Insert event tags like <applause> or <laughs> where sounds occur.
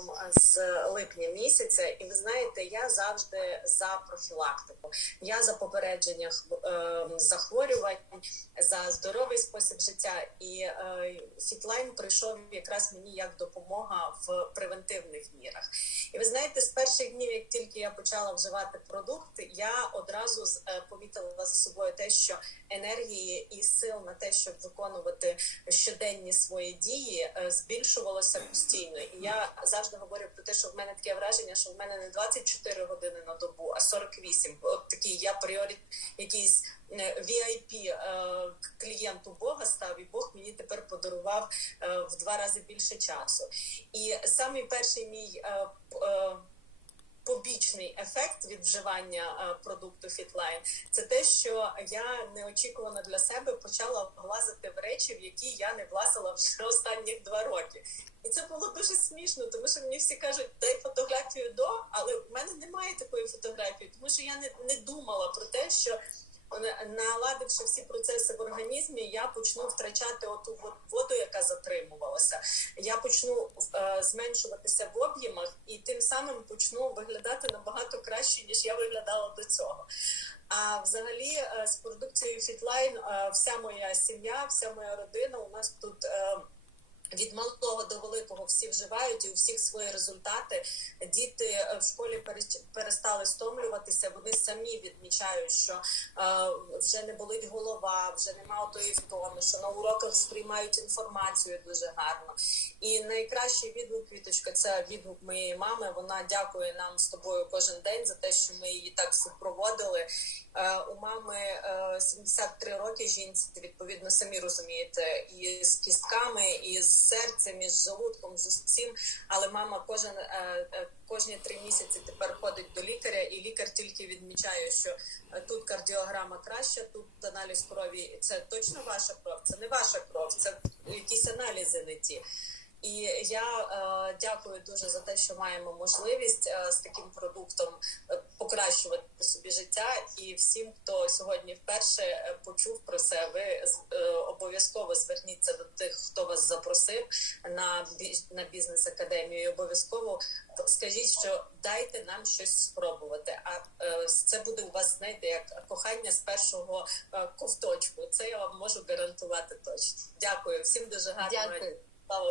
досвідом з липня місяця, і ви знаєте, я завжди за профілактику. Я за попередження е, захворювань, за здоровий спосіб життя. І е, Фітлайн прийшов якраз мені як допомога в превентивних мірах. І ви знаєте, з перших днів, як тільки я почала вживати продукт, я одразу е, помітила за собою те, що енергії і сил на те, щоб виконувати щоденні свої дії, е, збільшувалося постійно. І я завжди говорю про те, що в мене таке враження, що в мене не 24 години на добу, а 48. От такий я пріорі якийсь е, VIP е, клієнт у Бога став, і Бог мені тепер подарував е, в два рази більше часу. І самий перший мій е, е, побічний ефект від вживання продукту Fitline – це те, що я неочікувано для себе почала влазити в речі, в які я не влазила вже <laughs> останніх два роки. І це було дуже смішно, тому що мені всі кажуть, дай фотографію до, але в мене немає такої фотографії, тому що я не, не думала про те, що наладивши всі процеси в організмі, я почну втрачати оту вод- воду, яка затримувалася. Я почну е, зменшуватися в об'ємах і тим самим почну виглядати набагато краще, ніж я виглядала до цього. А взагалі, е, з продукцією Fitline е, вся моя сім'я, вся моя родина, у нас тут. е, від малого до великого всі вживають і у всіх свої результати. Діти е, в школі перестали стомлюватися. Вони самі відмічають, що е, вже не болить голова, вже немає тої втоми, що на уроках сприймають інформацію дуже гарно. І найкращий відгук квіточка це відгук моєї мами. Вона дякує нам з тобою кожен день за те, що ми її так супроводили. Е, у мами е, 73 роки жінці, відповідно, самі розумієте, і з кістками, і з серцем, і з желудком, з усім. Але мама кожен е, е, кожні три місяці тепер ходить до лікаря, і лікар тільки відмічає, що е, тут кардіограма краща, тут аналіз крові. Це точно ваша кров, це не ваша кров, це якісь аналізи не ті. І я е, дякую дуже за те, що маємо можливість е, з таким продуктом е, покращувати собі життя. І всім, хто сьогодні вперше е, почув про це, ви е, обов'язково зверніться до тих, хто вас запросив на на бізнес академію. І обов'язково скажіть, що дайте нам щось спробувати. А е, це буде у вас, знаєте, як кохання з першого ковточку. Це я вам можу гарантувати точно. Дякую всім дуже гарного Дякую.